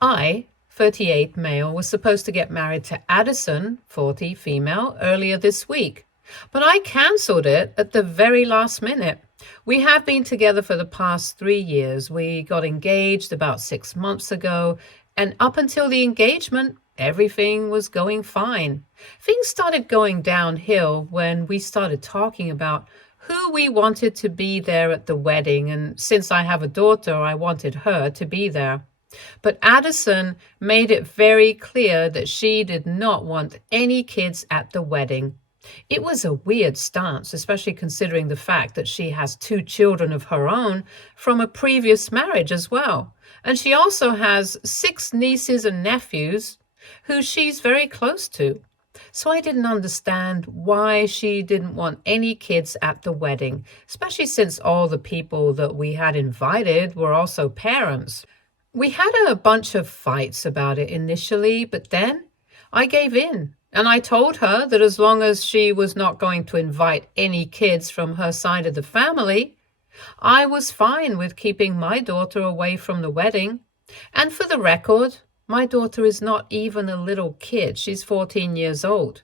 I, 38 male, was supposed to get married to Addison, 40 female, earlier this week, but I cancelled it at the very last minute. We have been together for the past 3 years. We got engaged about 6 months ago, and up until the engagement, everything was going fine. Things started going downhill when we started talking about who we wanted to be there at the wedding, and since I have a daughter, I wanted her to be there. But Addison made it very clear that she did not want any kids at the wedding. It was a weird stance, especially considering the fact that she has two children of her own from a previous marriage as well. And she also has 6 nieces and nephews who she's very close to. So I didn't understand why she didn't want any kids at the wedding, especially since all the people that we had invited were also parents. We had a bunch of fights about it initially, but then I gave in and I told her that as long as she was not going to invite any kids from her side of the family, I was fine with keeping my daughter away from the wedding. And for the record, my daughter is not even a little kid. She's 14 years old.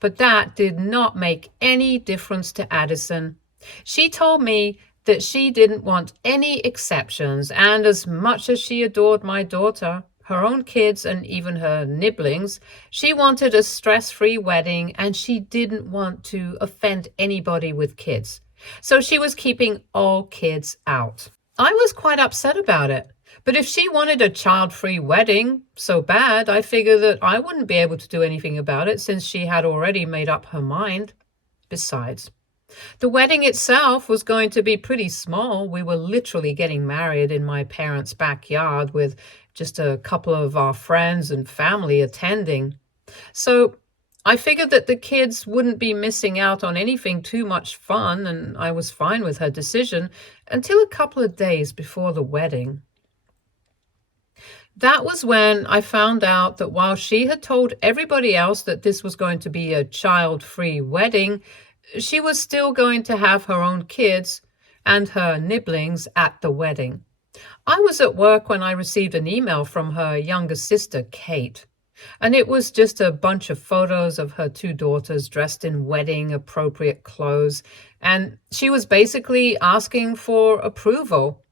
But that did not make any difference to Addison. She told me that she didn't want any exceptions, and as much as she adored my daughter, her own kids, and even her Niblings, she wanted a stress-free wedding, and she didn't want to offend anybody with kids. So she was keeping all kids out. I was quite upset about it. But if she wanted a child-free wedding so bad, I figured that I wouldn't be able to do anything about it since she had already made up her mind. Besides, the wedding itself was going to be pretty small. We were literally getting married in my parents' backyard with just a couple of our friends and family attending. So I figured that the kids wouldn't be missing out on anything too much fun, and I was fine with her decision until a couple of days before the wedding. That was when I found out that while she had told everybody else that this was going to be a child-free wedding, she was still going to have her own kids and her Niblings at the wedding. I was at work when I received an email from her younger sister, Kate, and it was just a bunch of photos of her two daughters dressed in wedding-appropriate clothes, and she was basically asking for approval.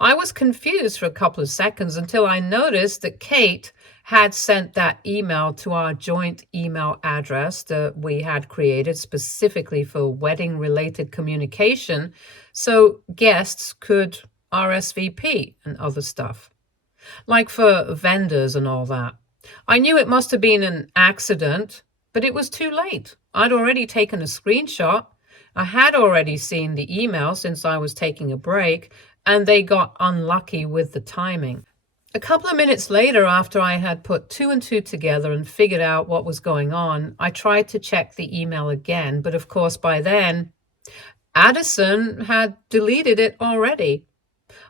I was confused for a couple of seconds until I noticed that Kate had sent that email to our joint email address that we had created specifically for wedding-related communication so guests could RSVP and other stuff, like for vendors and all that. I knew it must have been an accident, but it was too late. I'd already taken a screenshot. I had already seen the email since I was taking a break, and they got unlucky with the timing. A couple of minutes later, after I had put two and two together and figured out what was going on, I tried to check the email again, but of course by then, Addison had deleted it already.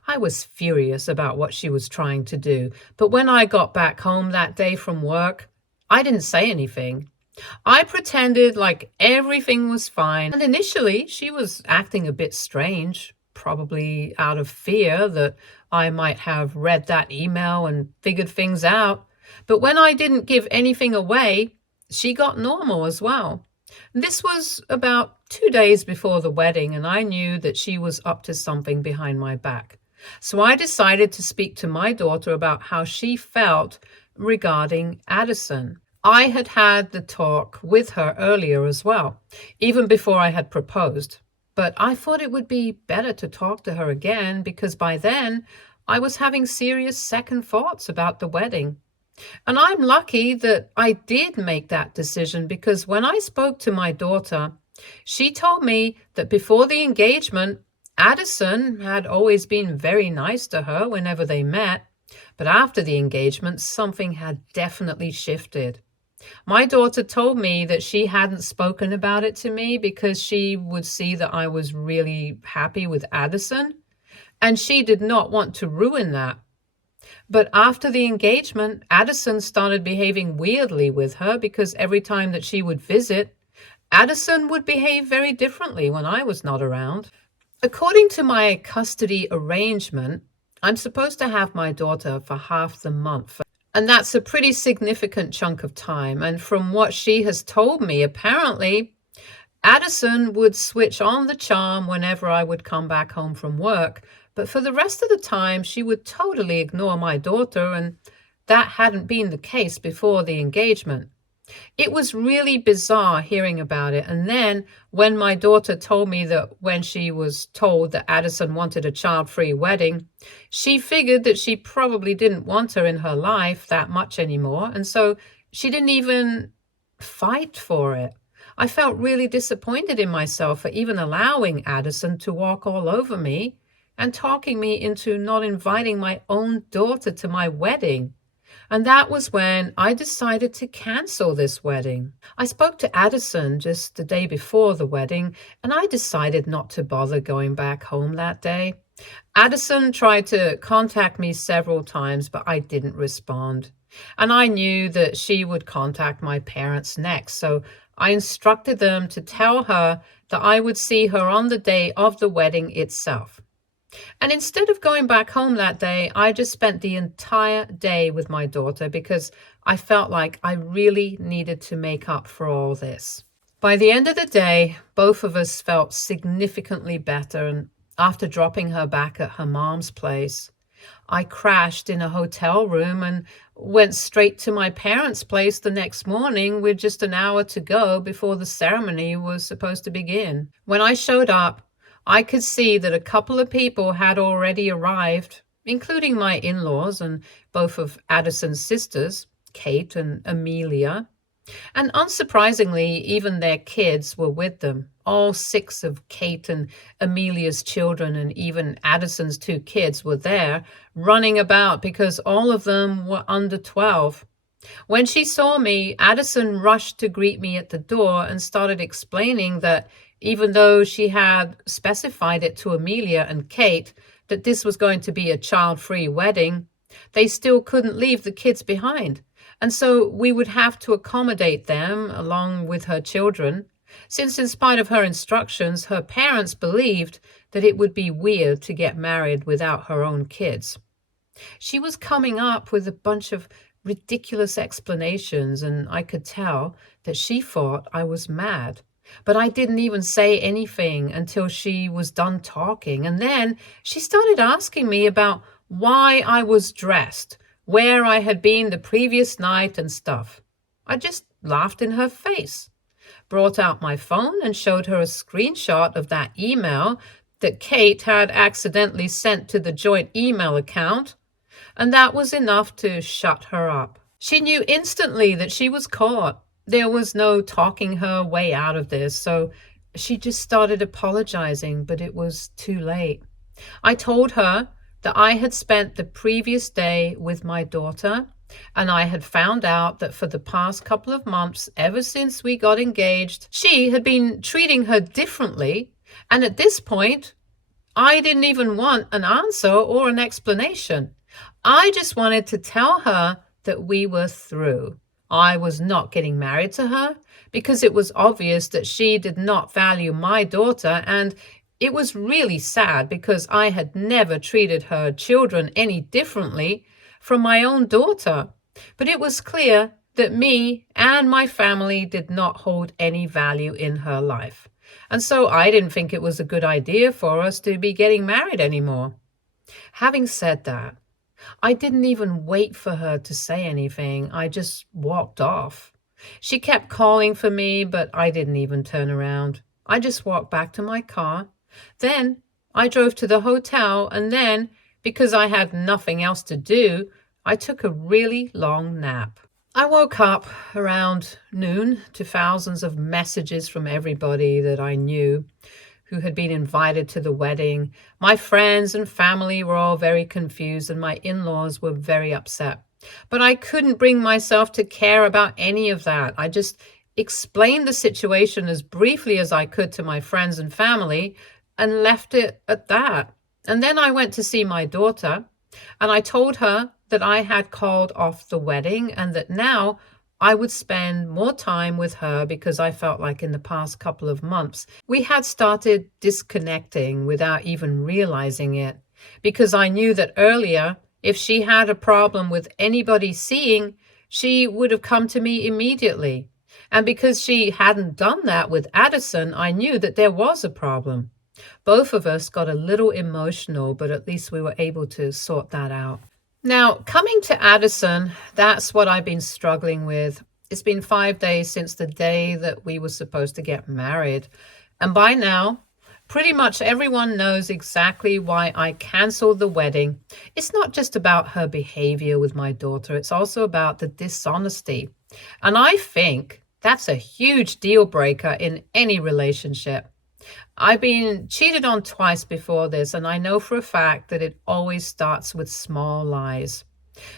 I was furious about what she was trying to do, but when I got back home that day from work, I didn't say anything. I pretended like everything was fine, and initially she was acting a bit strange, probably out of fear that I might have read that email and figured things out. But when I didn't give anything away, she got normal as well. This was about 2 days before the wedding, and I knew that she was up to something behind my back. So I decided to speak to my daughter about how she felt regarding Addison. I had had the talk with her earlier as well, even before I had proposed. But I thought it would be better to talk to her again because by then I was having serious second thoughts about the wedding. And I'm lucky that I did make that decision because when I spoke to my daughter, she told me that before the engagement, Addison had always been very nice to her whenever they met, but after the engagement, something had definitely shifted. My daughter told me that she hadn't spoken about it to me because she would see that I was really happy with Addison, and she did not want to ruin that. But after the engagement, Addison started behaving weirdly with her because every time that she would visit, Addison would behave very differently when I was not around. According to my custody arrangement, I'm supposed to have my daughter for half the month, and that's a pretty significant chunk of time. And from what she has told me, apparently, Addison would switch on the charm whenever I would come back home from work, but for the rest of the time, she would totally ignore my daughter, and that hadn't been the case before the engagement. It was really bizarre hearing about it. And then when my daughter told me that when she was told that Addison wanted a child-free wedding, she figured that she probably didn't want her in her life that much anymore. And so she didn't even fight for it. I felt really disappointed in myself for even allowing Addison to walk all over me and talking me into not inviting my own daughter to my wedding. And that was when I decided to cancel this wedding. I spoke to Addison just the day before the wedding, and I decided not to bother going back home that day. Addison tried to contact me several times, but I didn't respond. And I knew that she would contact my parents next, so I instructed them to tell her that I would see her on the day of the wedding itself. And instead of going back home that day, I just spent the entire day with my daughter because I felt like I really needed to make up for all this. By the end of the day, both of us felt significantly better. And after dropping her back at her mom's place, I crashed in a hotel room and went straight to my parents' place the next morning with just an hour to go before the ceremony was supposed to begin. When I showed up, I could see that a couple of people had already arrived, including my in-laws and both of Addison's sisters, Kate and Amelia. And unsurprisingly, even their kids were with them. All 6 of Kate and Amelia's children and even Addison's 2 kids were there, running about because all of them were under 12. When she saw me, Addison rushed to greet me at the door and started explaining that even though she had specified it to Amelia and Kate that this was going to be a child-free wedding, they still couldn't leave the kids behind. And so we would have to accommodate them along with her children, since in spite of her instructions, her parents believed that it would be weird to get married without her own kids. She was coming up with a bunch of ridiculous explanations, and I could tell that she thought I was mad. But I didn't even say anything until she was done talking. And then she started asking me about why I was dressed, where I had been the previous night and stuff. I just laughed in her face, brought out my phone and showed her a screenshot of that email that Kate had accidentally sent to the joint email account. And that was enough to shut her up. She knew instantly that she was caught. There was no talking her way out of this, so she just started apologizing, but it was too late. I told her that I had spent the previous day with my daughter, and I had found out that for the past couple of months, ever since we got engaged, she had been treating her differently, and at this point, I didn't even want an answer or an explanation. I just wanted to tell her that we were through. I was not getting married to her because it was obvious that she did not value my daughter, and it was really sad because I had never treated her children any differently from my own daughter. But it was clear that me and my family did not hold any value in her life. And so I didn't think it was a good idea for us to be getting married anymore. Having said that, I didn't even wait for her to say anything. I just walked off. She kept calling for me, but I didn't even turn around. I just walked back to my car. Then I drove to the hotel, and then, because I had nothing else to do, I took a really long nap. I woke up around noon to thousands of messages from everybody that I knew who had been invited to the wedding. My friends and family were all very confused, and my in-laws were very upset. But I couldn't bring myself to care about any of that. I just explained the situation as briefly as I could to my friends and family and left it at that. And then I went to see my daughter, and I told her that I had called off the wedding and that now I would spend more time with her because I felt like in the past couple of months we had started disconnecting without even realizing it. because I knew that earlier, if she had a problem with anybody seeing, she would have come to me immediately. And because she hadn't done that with Addison, I knew that there was a problem. Both of us got a little emotional, but at least we were able to sort that out. Now, coming to Addison, that's what I've been struggling with. It's been 5 days since the day that we were supposed to get married. And by now, pretty much everyone knows exactly why I canceled the wedding. It's not just about her behavior with my daughter, it's also about the dishonesty. And I think that's a huge deal breaker in any relationship. I've been cheated on twice before this, and I know for a fact that it always starts with small lies.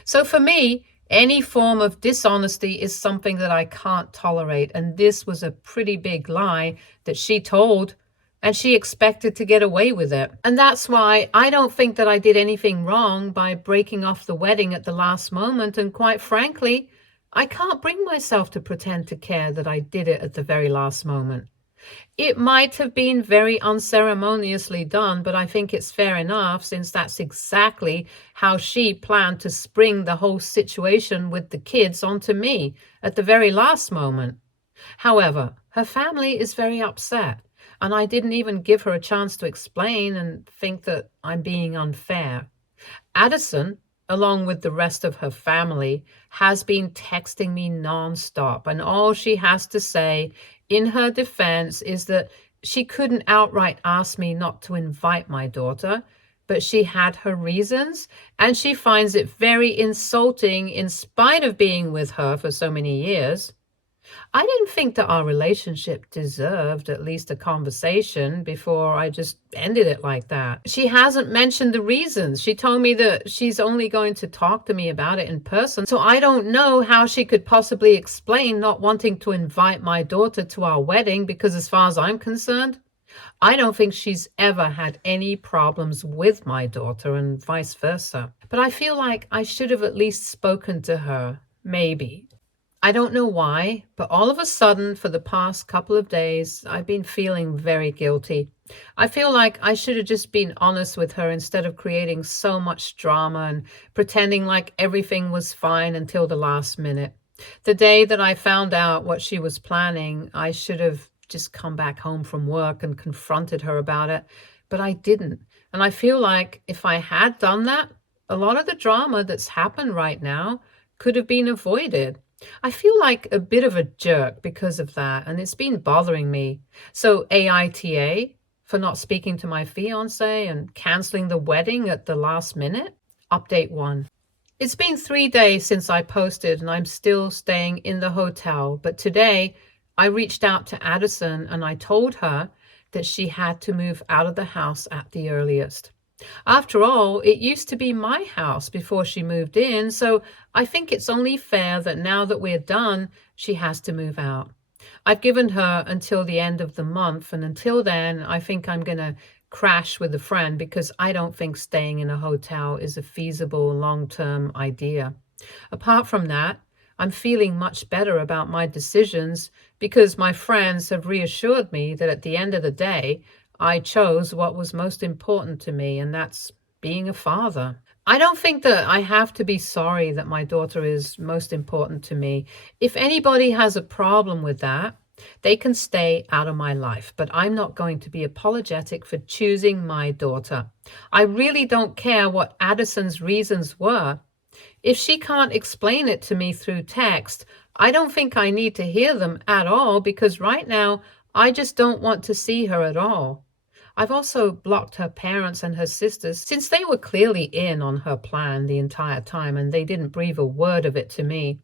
So for me, any form of dishonesty is something that I can't tolerate, and this was a pretty big lie that she told, and she expected to get away with it. And that's why I don't think that I did anything wrong by breaking off the wedding at the last moment, and quite frankly, I can't bring myself to pretend to care that I did it at the very last moment. It might have been very unceremoniously done, but I think it's fair enough since that's exactly how she planned to spring the whole situation with the kids onto me at the very last moment. However, her family is very upset, and I didn't even give her a chance to explain and think that I'm being unfair. Addison, along with the rest of her family, has been texting me nonstop, and all she has to say in her defense is that she couldn't outright ask me not to invite my daughter, but she had her reasons, and she finds it very insulting in spite of being with her for so many years. I didn't think that our relationship deserved at least a conversation before I just ended it like that. She hasn't mentioned the reasons. She told me that she's only going to talk to me about it in person. So I don't know how she could possibly explain not wanting to invite my daughter to our wedding because as far as I'm concerned, I don't think she's ever had any problems with my daughter and vice versa. But I feel like I should have at least spoken to her, maybe. I don't know why, but all of a sudden, for the past couple of days, I've been feeling very guilty. I feel like I should have just been honest with her instead of creating so much drama and pretending like everything was fine until the last minute. The day that I found out what she was planning, I should have just come back home from work and confronted her about it, but I didn't. And I feel like if I had done that, a lot of the drama that's happened right now could have been avoided. I feel like a bit of a jerk because of that, and it's been bothering me. So AITA for not speaking to my fiancé and canceling the wedding at the last minute? Update 1. It's been 3 days since I posted and I'm still staying in the hotel, but today I reached out to Addison and I told her that she had to move out of the house at the earliest. After all, it used to be my house before she moved in, so I think it's only fair that now that we're done, she has to move out. I've given her until the end of the month, and until then, I think I'm going to crash with a friend because I don't think staying in a hotel is a feasible long-term idea. Apart from that, I'm feeling much better about my decisions because my friends have reassured me that at the end of the day, I chose what was most important to me, and that's being a father. I don't think that I have to be sorry that my daughter is most important to me. If anybody has a problem with that, they can stay out of my life, but I'm not going to be apologetic for choosing my daughter. I really don't care what Addison's reasons were. If she can't explain it to me through text, I don't think I need to hear them at all because right now I just don't want to see her at all. I've also blocked her parents and her sisters since they were clearly in on her plan the entire time and they didn't breathe a word of it to me.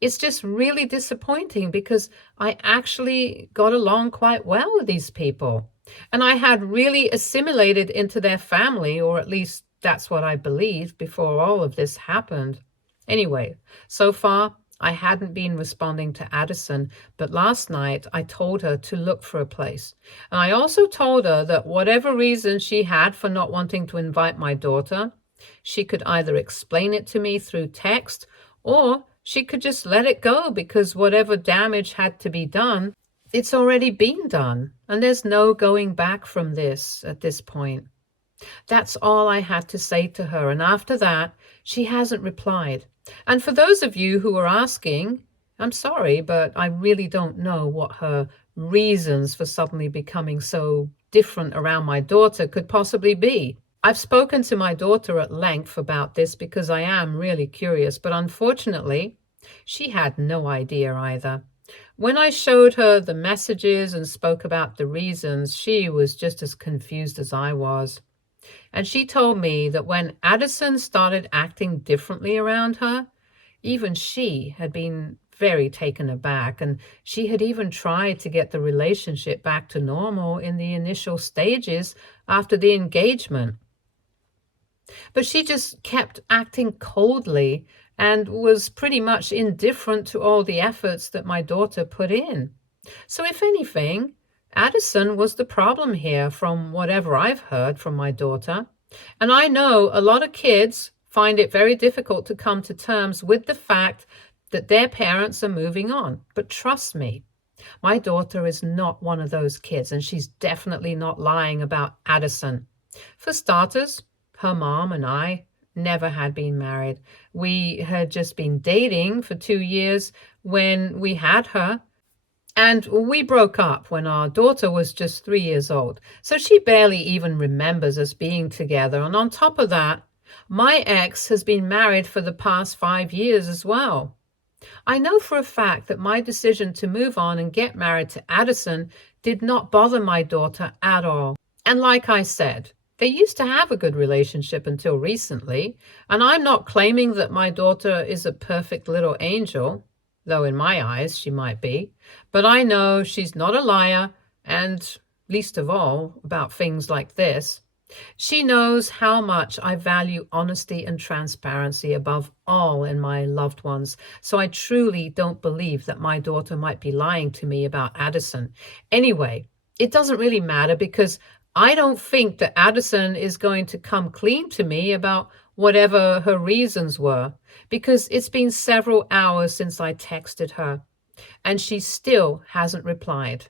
It's just really disappointing because I actually got along quite well with these people. And I had really assimilated into their family, or at least that's what I believed before all of this happened. Anyway, so far, I hadn't been responding to Addison, but last night I told her to look for a place. And I also told her that whatever reason she had for not wanting to invite my daughter, she could either explain it to me through text or she could just let it go because whatever damage had to be done, it's already been done. And there's no going back from this at this point. That's all I had to say to her, and after that, she hasn't replied. And for those of you who are asking, I'm sorry, but I really don't know what her reasons for suddenly becoming so different around my daughter could possibly be. I've spoken to my daughter at length about this because I am really curious, but unfortunately, she had no idea either. When I showed her the messages and spoke about the reasons, she was just as confused as I was. And she told me that when Addison started acting differently around her, even she had been very taken aback, and she had even tried to get the relationship back to normal in the initial stages after the engagement. But she just kept acting coldly and was pretty much indifferent to all the efforts that my daughter put in. So, if anything, Addison was the problem here, from whatever I've heard from my daughter. And I know a lot of kids find it very difficult to come to terms with the fact that their parents are moving on. But trust me, my daughter is not one of those kids, and she's definitely not lying about Addison. For starters, her mom and I never had been married. We had just been dating for 2 years when we had her, and we broke up when our daughter was just 3 years old. So she barely even remembers us being together. And on top of that, my ex has been married for the past 5 years as well. I know for a fact that my decision to move on and get married to Addison did not bother my daughter at all. And like I said, they used to have a good relationship until recently, and I'm not claiming that my daughter is a perfect little angel, though in my eyes she might be, but I know she's not a liar, and least of all about things like this. She knows how much I value honesty and transparency above all in my loved ones, so I truly don't believe that my daughter might be lying to me about Addison. Anyway, it doesn't really matter because I don't think that Addison is going to come clean to me about whatever her reasons were, because it's been several hours since I texted her, and she still hasn't replied.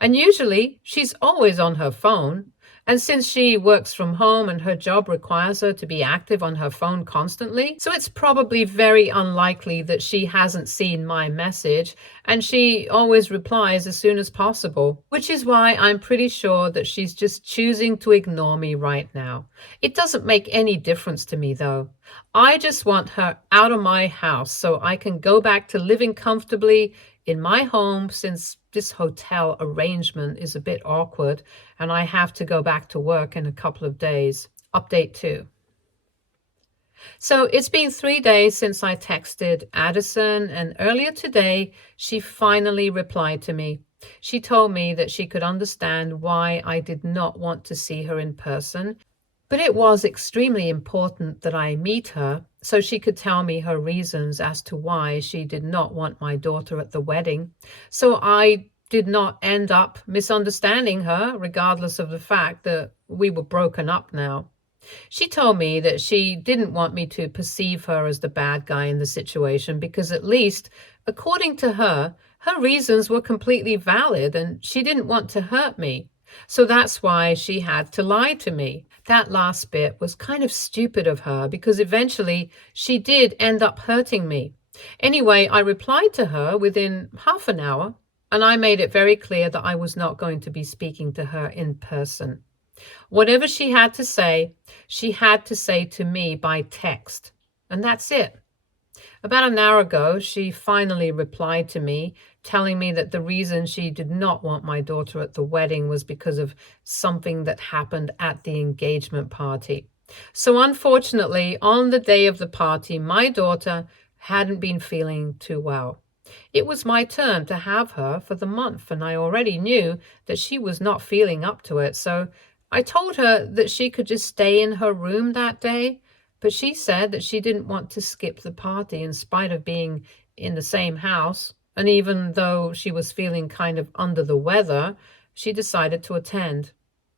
And usually she's always on her phone. And since she works from home and her job requires her to be active on her phone constantly, so it's probably very unlikely that she hasn't seen my message, and she always replies as soon as possible, which is why I'm pretty sure that she's just choosing to ignore me right now. It doesn't make any difference to me, though. I just want her out of my house so I can go back to living comfortably in my home, since this hotel arrangement is a bit awkward and I have to go back to work in a couple of days. Update 2. So it's been 3 days since I texted Addison, and earlier today she finally replied to me. She told me that she could understand why I did not want to see her in person, but it was extremely important that I meet her so she could tell me her reasons as to why she did not want my daughter at the wedding. So I did not end up misunderstanding her, regardless of the fact that we were broken up now. She told me that she didn't want me to perceive her as the bad guy in the situation because, at least according to her, her reasons were completely valid and she didn't want to hurt me. So that's why she had to lie to me. That last bit was kind of stupid of her because eventually she did end up hurting me. Anyway, I replied to her within half an hour, and I made it very clear that I was not going to be speaking to her in person. Whatever she had to say to me by text, and that's it. About an hour ago, she finally replied to me, telling me that the reason she did not want my daughter at the wedding was because of something that happened at the engagement party. So unfortunately, on the day of the party, my daughter hadn't been feeling too well. It was my turn to have her for the month, and I already knew that she was not feeling up to it, so I told her that she could just stay in her room that day. But she said that she didn't want to skip the party in spite of being in the same house. And even though she was feeling kind of under the weather, she decided to attend.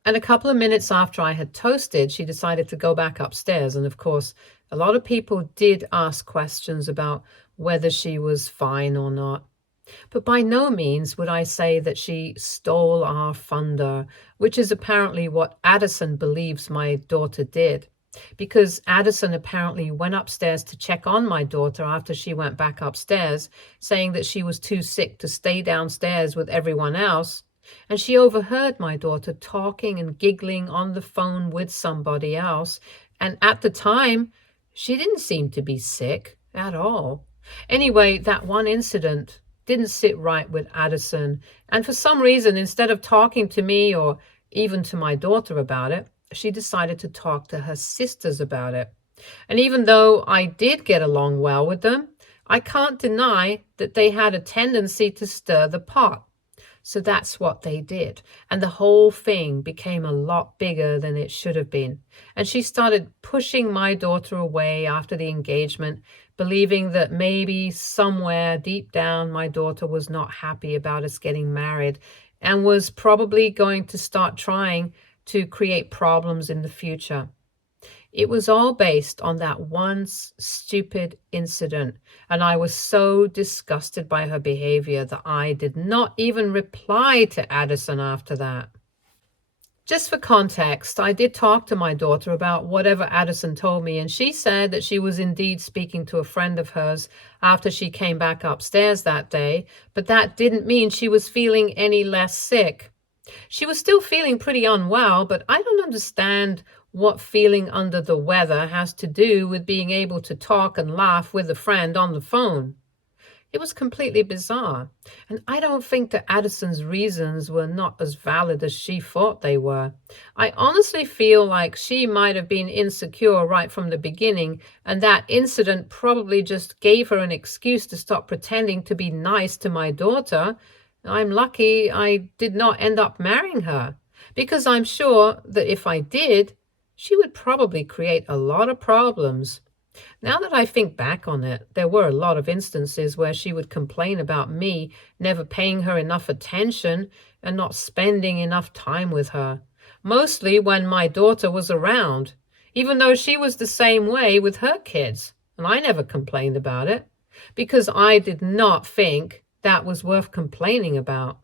And a couple of minutes after I had toasted, she decided to go back upstairs. And of course, a lot of people did ask questions about whether she was fine or not. But by no means would I say that she stole our thunder, which is apparently what Addison believes my daughter did. Because Addison apparently went upstairs to check on my daughter after she went back upstairs, saying that she was too sick to stay downstairs with everyone else. And she overheard my daughter talking and giggling on the phone with somebody else. And at the time, she didn't seem to be sick at all. Anyway, that one incident didn't sit right with Addison. And for some reason, instead of talking to me or even to my daughter about it, she decided to talk to her sisters about it. And even though I did get along well with them, I can't deny that they had a tendency to stir the pot. So that's what they did. And the whole thing became a lot bigger than it should have been. And she started pushing my daughter away after the engagement, believing that maybe somewhere deep down my daughter was not happy about us getting married and was probably going to start trying to create problems in the future. It was all based on that one stupid incident, and I was so disgusted by her behavior that I did not even reply to Addison after that. Just for context, I did talk to my daughter about whatever Addison told me, and she said that she was indeed speaking to a friend of hers after she came back upstairs that day, but that didn't mean she was feeling any less sick. She was still feeling pretty unwell, but I don't understand what feeling under the weather has to do with being able to talk and laugh with a friend on the phone. It was completely bizarre, and I don't think that Addison's reasons were not as valid as she thought they were. I honestly feel like she might have been insecure right from the beginning, and that incident probably just gave her an excuse to stop pretending to be nice to my daughter. I'm lucky I did not end up marrying her, because I'm sure that if I did, she would probably create a lot of problems. Now that I think back on it, there were a lot of instances where she would complain about me never paying her enough attention and not spending enough time with her, mostly when my daughter was around, even though she was the same way with her kids, and I never complained about it, because I did not think that was worth complaining about.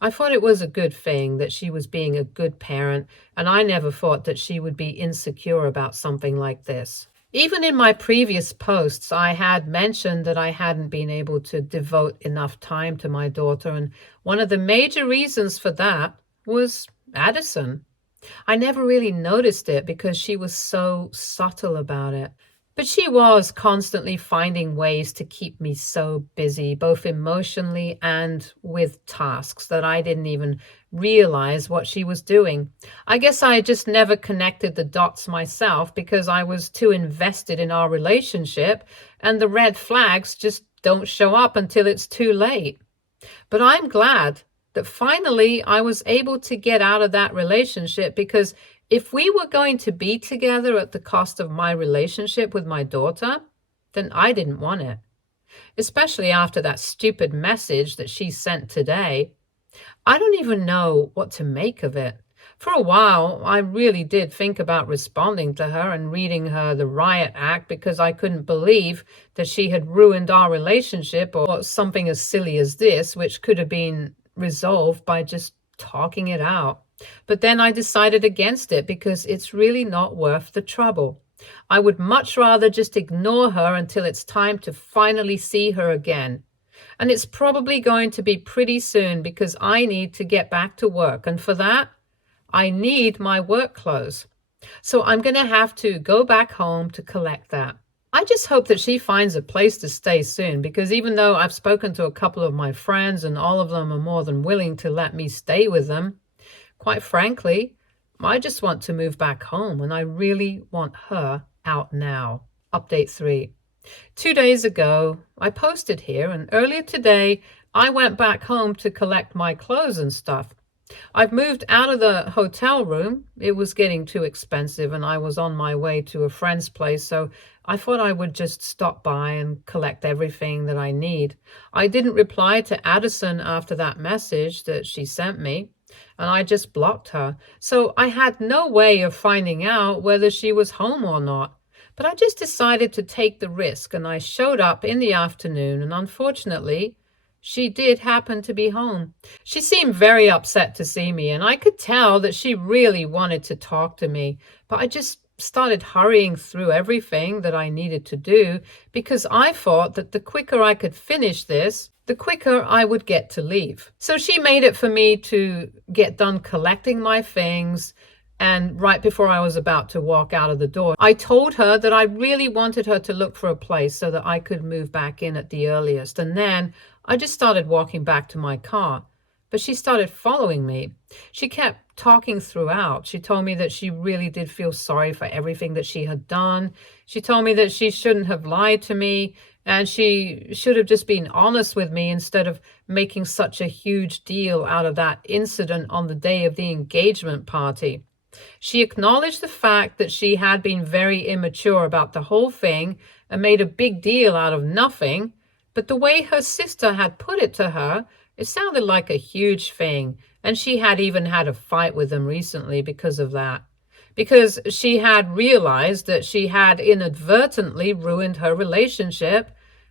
I thought it was a good thing that she was being a good parent, and I never thought that she would be insecure about something like this. Even in my previous posts, I had mentioned that I hadn't been able to devote enough time to my daughter, and one of the major reasons for that was Addison. I never really noticed it because she was so subtle about it. But she was constantly finding ways to keep me so busy, both emotionally and with tasks, that I didn't even realize what she was doing. I guess I just never connected the dots myself because I was too invested in our relationship, and the red flags just don't show up until it's too late. But I'm glad that finally I was able to get out of that relationship, because if we were going to be together at the cost of my relationship with my daughter, then I didn't want it. Especially after that stupid message that she sent today. I don't even know what to make of it. For a while, I really did think about responding to her and reading her the riot act, because I couldn't believe that she had ruined our relationship, or something as silly as this, which could have been resolved by just talking it out. But then I decided against it because it's really not worth the trouble. I would much rather just ignore her until it's time to finally see her again. And it's probably going to be pretty soon, because I need to get back to work. And for that, I need my work clothes. So I'm going to have to go back home to collect that. I just hope that she finds a place to stay soon, because even though I've spoken to a couple of my friends and all of them are more than willing to let me stay with them, quite frankly, I just want to move back home, and I really want her out now. Update 3. 2 days ago, I posted here, and earlier today, I went back home to collect my clothes and stuff. I've moved out of the hotel room. It was getting too expensive, and I was on my way to a friend's place, so I thought I would just stop by and collect everything that I need. I didn't reply to Addison after that message that she sent me, and I just blocked her. So I had no way of finding out whether she was home or not. But I just decided to take the risk, and I showed up in the afternoon, and unfortunately, she did happen to be home. She seemed very upset to see me, and I could tell that she really wanted to talk to me, but I just started hurrying through everything that I needed to do because I thought that the quicker I could finish this, the quicker I would get to leave. So she made it for me to get done collecting my things. And right before I was about to walk out of the door, I told her that I really wanted her to look for a place so that I could move back in at the earliest. And then I just started walking back to my car. But she started following me. She kept talking throughout. She told me that she really did feel sorry for everything that she had done. She told me that she shouldn't have lied to me, and she should have just been honest with me instead of making such a huge deal out of that incident on the day of the engagement party. She acknowledged the fact that she had been very immature about the whole thing and made a big deal out of nothing, but the way her sister had put it to her, it sounded like a huge thing, and she had even had a fight with them recently because of that. Because she had realized that she had inadvertently ruined her relationship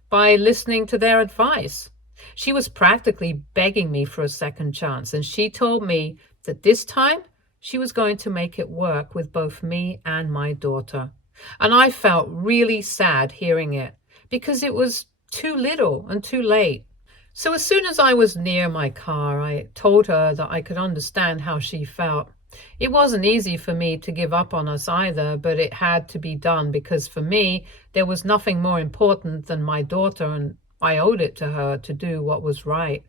by listening to their advice. She was practically begging me for a second chance, and she told me that this time she was going to make it work with both me and my daughter. And I felt really sad hearing it because it was too little and too late. So as soon as I was near my car, I told her that I could understand how she felt. It wasn't easy for me to give up on us either, but it had to be done because for me, there was nothing more important than my daughter, and I owed it to her to do what was right.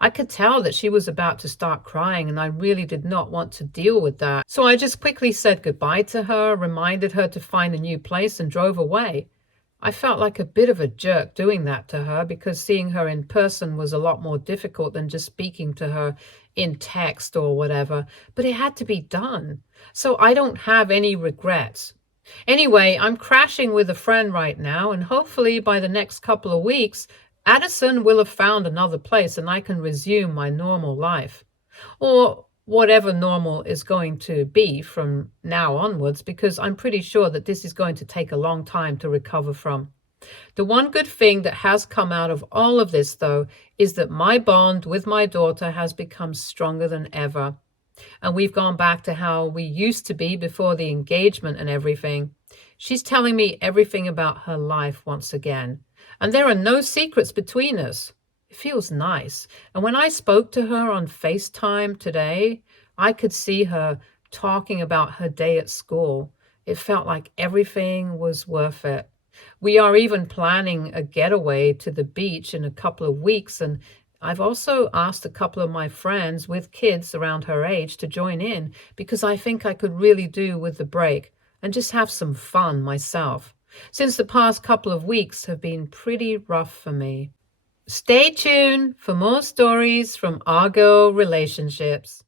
I could tell that she was about to start crying, and I really did not want to deal with that. So I just quickly said goodbye to her, reminded her to find a new place, and drove away. I felt like a bit of a jerk doing that to her because seeing her in person was a lot more difficult than just speaking to her in text or whatever, but it had to be done. So I don't have any regrets. Anyway, I'm crashing with a friend right now, and hopefully by the next couple of weeks, Addison will have found another place and I can resume my normal life. Or whatever normal is going to be from now onwards, because I'm pretty sure that this is going to take a long time to recover from. The one good thing that has come out of all of this, though, is that my bond with my daughter has become stronger than ever. And we've gone back to how we used to be before the engagement and everything. She's telling me everything about her life once again. And there are no secrets between us. It feels nice. And when I spoke to her on FaceTime today, I could see her talking about her day at school. It felt like everything was worth it. We are even planning a getaway to the beach in a couple of weeks, and I've also asked a couple of my friends with kids around her age to join in because I think I could really do with the break and just have some fun myself, since the past couple of weeks have been pretty rough for me. Stay tuned for more stories from our girl relationships.